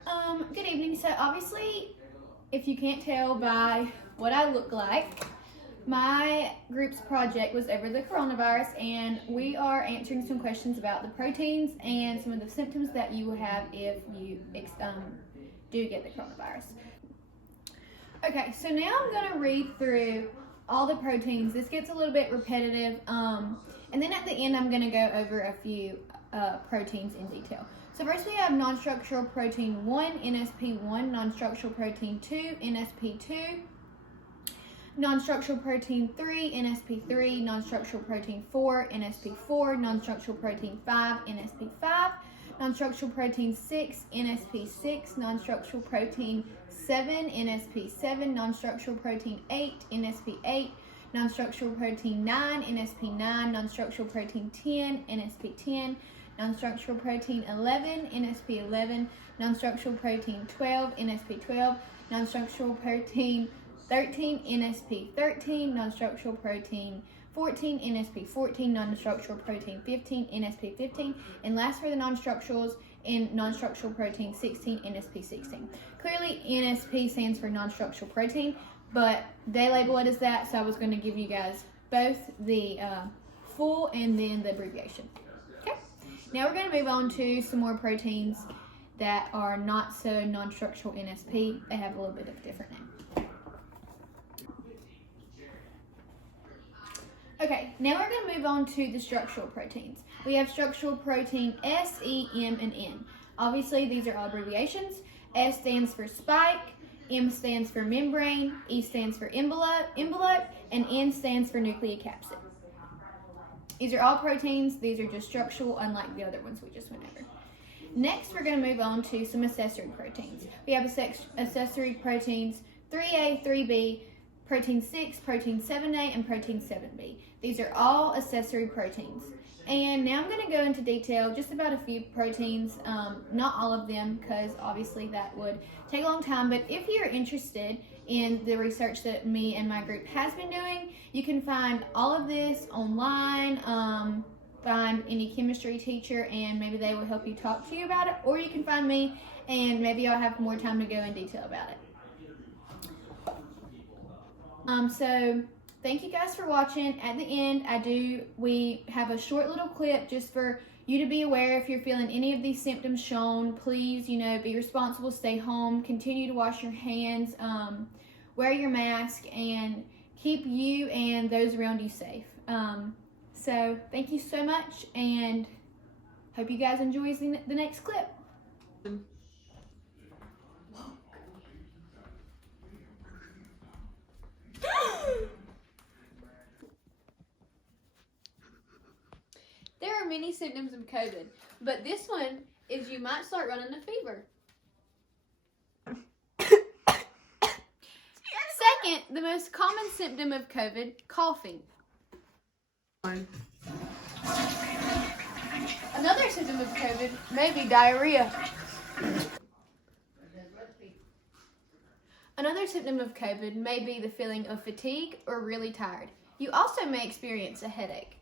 Good evening. So obviously, if you can't tell by what I look like, my group's project was over the coronavirus, and we are answering some questions about the proteins and some of the symptoms that you will have if you do get the coronavirus. Okay, so now I'm going to read through all the proteins. This gets a little bit repetitive, and then at the end I'm going to go over a few proteins in detail. So first we have non-structural protein 1, NSP1, non-structural protein 2, NSP2, non-structural protein 3, NSP3, non-structural protein 4, NSP4, non-structural protein 5, NSP5, non-structural protein 6, NSP6, non-structural protein 7, NSP7, non-structural protein 8, NSP8, non-structural protein 9, NSP9, non-structural protein 10, NSP10, non-structural protein 11, NSP11, non-structural protein 12, NSP12, non-structural protein 13, NSP13, non-structural protein 14, NSP14, non-structural protein 15, NSP15, and last for the non-structurals, in non-structural protein 16, NSP16. Clearly, NSP stands for non-structural protein, but they label it as that, so I was going to give you guys both the full and then the abbreviation. Okay, now we're going to move on to some more proteins that are not so non-structural NSP. They have a little bit of a different name. Okay, now we're going to move on to the structural proteins. We have structural protein S, E, M, and N. Obviously, these are all abbreviations. S stands for spike, M stands for membrane, E stands for envelope, and N stands for nucleocapsid. These are all proteins. These are just structural, unlike the other ones we just went over. Next, we're going to move on to some accessory proteins. We have accessory proteins 3A, 3B, protein 6, protein 7A, and protein 7B. These are all accessory proteins. And now I'm going to go into detail just about a few proteins, not all of them, because obviously that would take a long time. But if you're interested in the research that me and my group has been doing, you can find all of this online, find any chemistry teacher, and maybe they will help you talk to you about it. Or you can find me, and maybe I'll have more time to go in detail about it. So thank you guys for watching. At the end, we have a short little clip just for you to be aware if you're feeling any of these symptoms shown. Please, be responsible, stay home, continue to wash your hands, wear your mask, and keep you and those around you safe. So thank you so much, and hope you guys enjoy the next clip. There are many symptoms of COVID, but this one is you might start running a fever. Second, the most common symptom of COVID, coughing. Another symptom of COVID may be diarrhea. Another symptom of COVID may be the feeling of fatigue or really tired. You also may experience a headache.